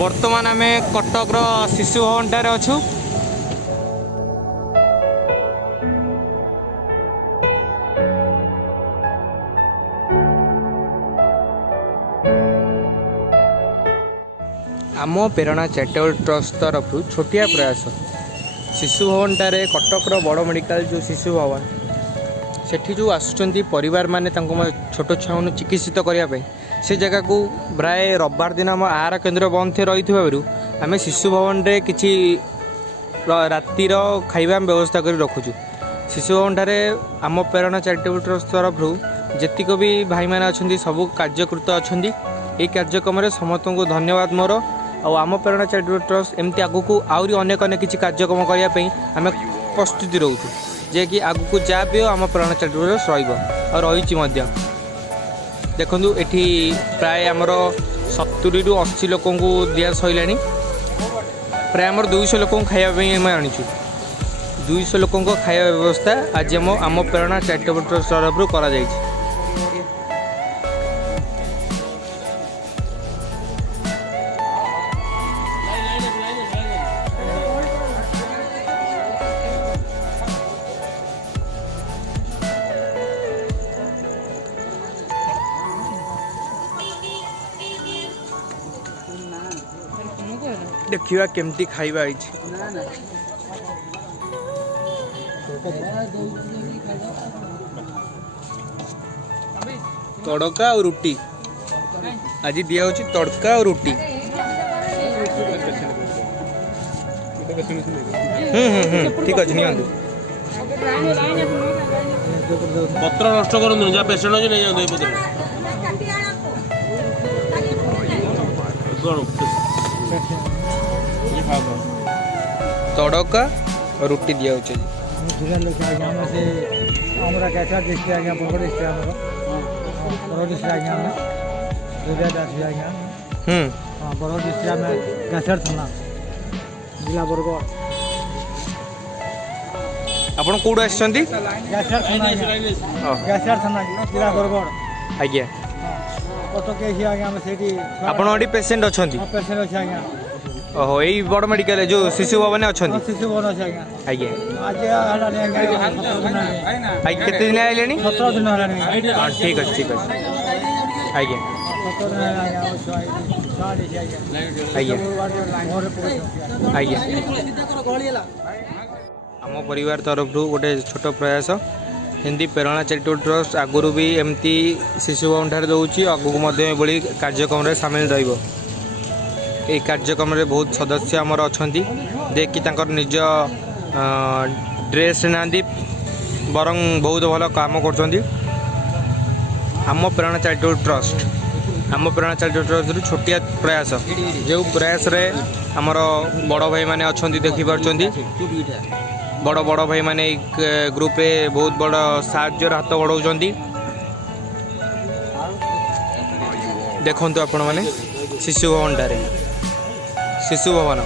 बर्तमान आम कटक शिशु भवन ठारे अच्छु। आम प्रेरणा चैरिटेबल ट्रस्ट तरफ छोटिया प्रयास शिशु भवन ठारे कटक बड़ मेडिकल जो शिशु भवन सेठी जो आसुचंती परिवार माने छोट छुआ चिकित्सित करने से जगह को प्राय रविवार दिन आम आहार केन्द्र बंद थे रही आम शिशु भवन रे किछि रातिर खाଇବା व्यवस्था कर रखुचु। शिशु भवन ठारे आम प्रेरणा चैरिटेबल ट्रस्ट तरफ जेतिक भी भाई मैंने अच्छा सबू कार्यकृत अच्छा ये कार्यक्रम समस्त को धन्यवाद मोर। आम प्रेरणा चैरिटेबल ट्रस्ट एमती आगु को आहरी अनेक अनेक किसी कार्यक्रम करने आम प्रस्तुति रोचु जे कि आगु को जहाँ भी आम प्रेरणा चैरिटेबल ट्रस्ट रही देखु ये प्राय आमर 70 ରୁ 80 लोक दिया सैला प्राय आमर 200 लोक खायापी आम आनीचु 200 लोक खाया व्यवस्था आज आम प्रेरणा चैरिटेबल ट्रस्ट तरफ करा देखिए केमती खाइबा तड़का और रुटी आज दिया होची तड़का और रुटी। ठीक अच्छे नियंतु पत्र नष्ट करूँ जहाँ पेसेंट अच्छे नहीं जाते तड़का और रुटी दिया होची आपण कोड आछंती आज्ञा आपण पेसेंट अच्छी ओहो यही बड़ मेडिकल जो शिशु भवन अच्छा आज्ञा केते दिन आइले 17 दिन ठीक अच्छे ठीक अच्छे आज्ञा आज्ञा आम परिवार तरफ गोटे छोट प्रयास हिंदी प्रेरणा चैरिटेबल ट्रस्ट आगुरी भी एमती शिशु भवन ठारे दौर आगू कार्यक्रम सामिल रहिबो। ये कार्यक्रम में बहुत सदस्य आमर अच्छा देखिए निज ड्रेस ना बरं बहुत भल काम कर आम प्रेरणा चैरिटेबल ट्रस्ट छोटिया प्रयास जो प्रयास रे आमर बड़ भाई माने अच्छा देखिपुर बड़ बड़ भाई माने ग्रुप रे बहुत बड़ साहाय्य हाथ बढ़ाऊँ देखु आपण मैंने शिशु भवन ठारे शिशु भवन